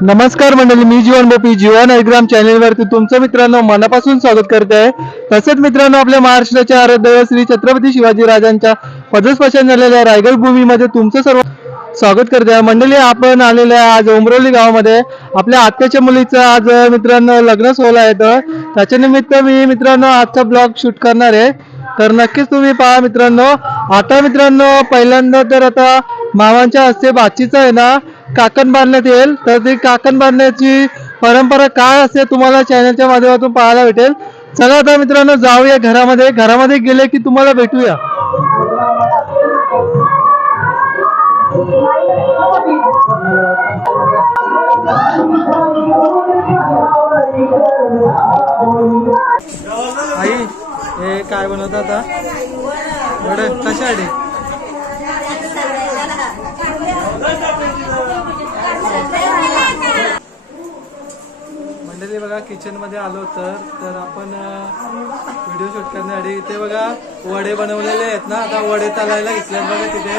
नमस्कार मंडळी मी जीवन बोपी जीवन अल्ग्राम चॅनेलवरती तुमचं मित्रांनो मनापासून स्वागत करते. आहे तसेच मित्रांनो आपल्या महाराष्ट्राच्या आराध्य श्री छत्रपती शिवाजी राजांच्या पदस्पर्शन झालेल्या रायगड भूमीमध्ये तुमचं सर्व स्वागत करते. आहे मंडळी आपण आलेले आज उमरोली गावामध्ये. आपल्या आत्याच्या मुलीचं आज मित्रांनो लग्न सोहळा आहे तर त्याच्या निमित्त मी मित्रांनो आजचा ब्लॉग शूट करणार आहे. तर नक्कीच तुम्ही पहा मित्रांनो आता मित्रांनो पहिल्यांदा तर आता मामांच्या हस्ते बाचीचं आहे ना. काकण बांधण्यात येईल. तर ती काकण बांधण्याची परंपरा काय असते तुम्हाला चॅनलच्या माध्यमातून पाहायला भेटेल. चला आता मित्रांनो जाऊया घरामध्ये. घरामध्ये गेले की तुम्हाला भेटूया. आई हे काय बनवत आता? कशासाठी मंडळी बघा किचनमध्ये आलो तर तर आपण व्हिडिओ शूट करण्यासाठी इथे बघा वडे बनवलेले आहेत ना. आता वडे तलायला घेतले बघा तिथे.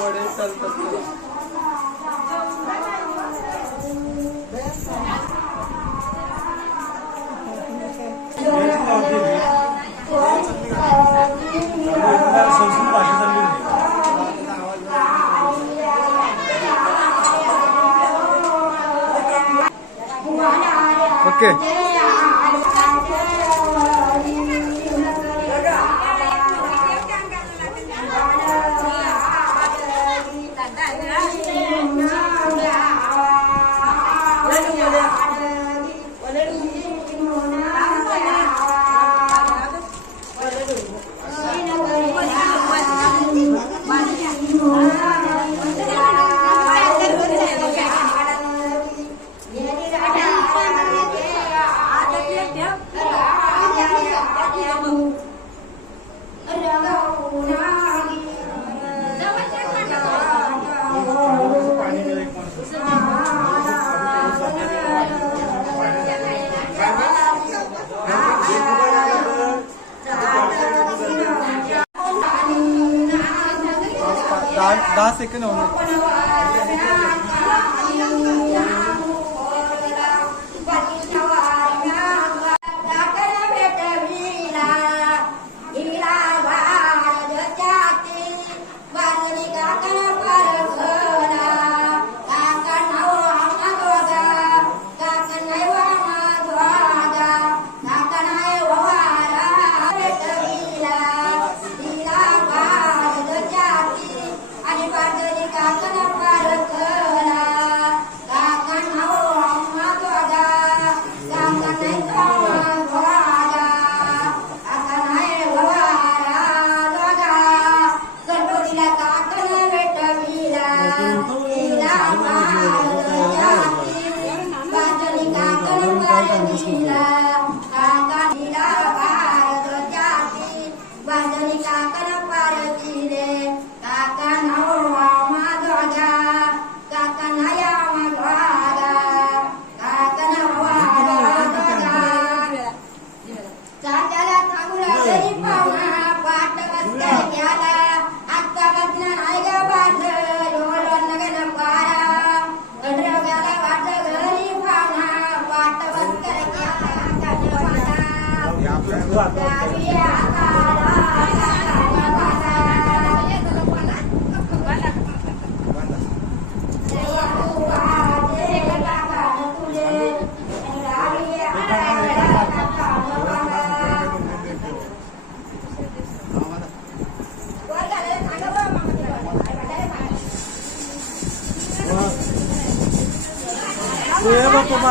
वडे तलतात ओके Pasik no.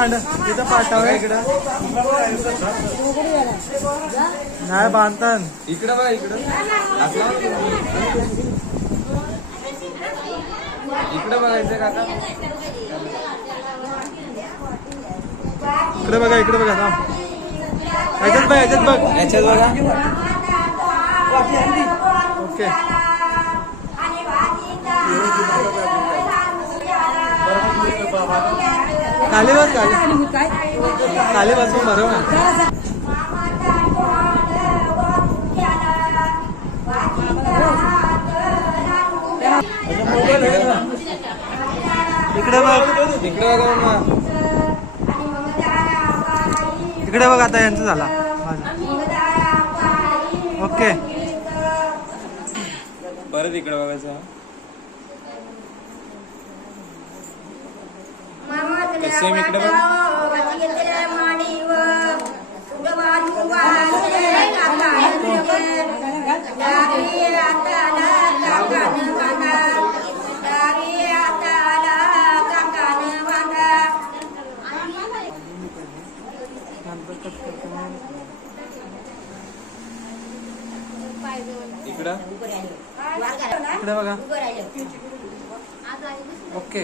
मांड तिथं पाठाव इकडं नाही बांधतात इकडं बघा इकडं. इकडं बघायचं काका इकडे बघा इकडे बघा याच्यात बघ याच्यात बघ. याच्यात बघा. ओके. खाली बस खाली खाली बसून बरोबर इकडे बघ. इकडे बघा इकडे बघ आता यांचं झाला. ओके. परत इकडे बघायचं. सेम इकडे बघ. इकडं? इकडे बघा. ओके.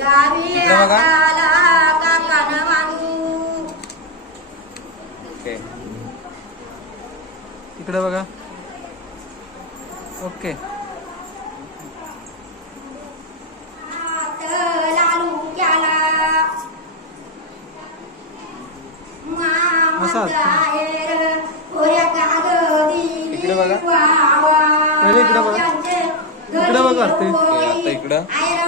इकडे बघा. आला काकानं मानू ओके इकडे बघा ओके हात लालू असा कागदी इकडे बघा. वावा. पहिले इकडे बघा. त्यांचे इकडे बघा घरी ते. होई. आता इकडं. आयर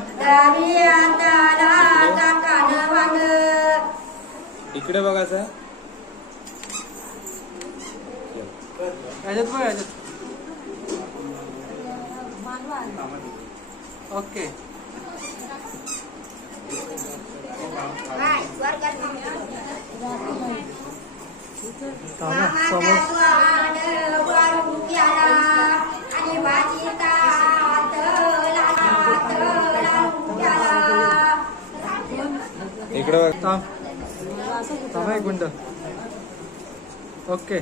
इकडे बघा दावी हाताला काकानं वान इकडे बघायचं याच्यात बघ याच्यात ओके हाय वर्गात थांबा हवा एक मिनिट ओके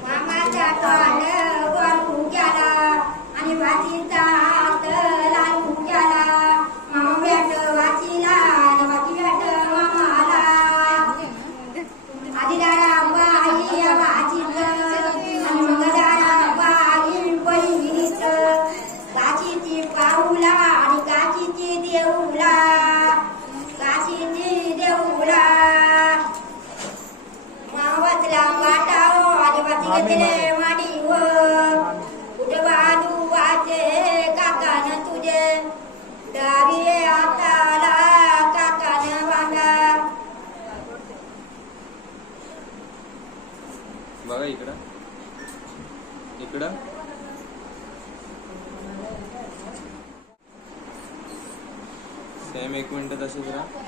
मामाचा आणि वाचीचा हात segura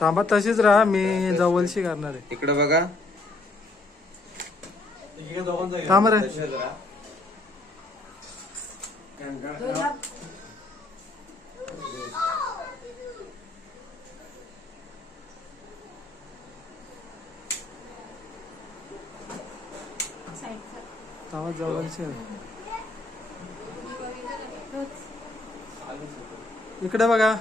थांबा तशीच राहा मी जवळशी करणार आहे. इकडे बघा. थांब रे. तसेच इकडे बघा.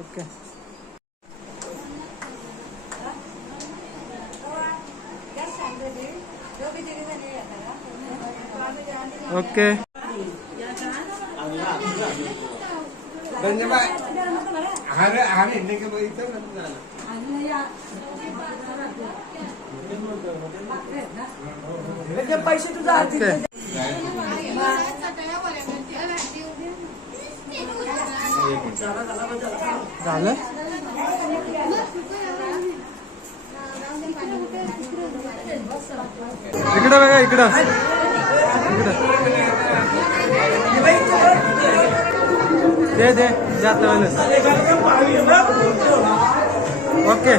ओके. ओके. पैसे तुझा झालं? इकडे बघा इकडं. इकडं दे दे जात वेळेस ओके.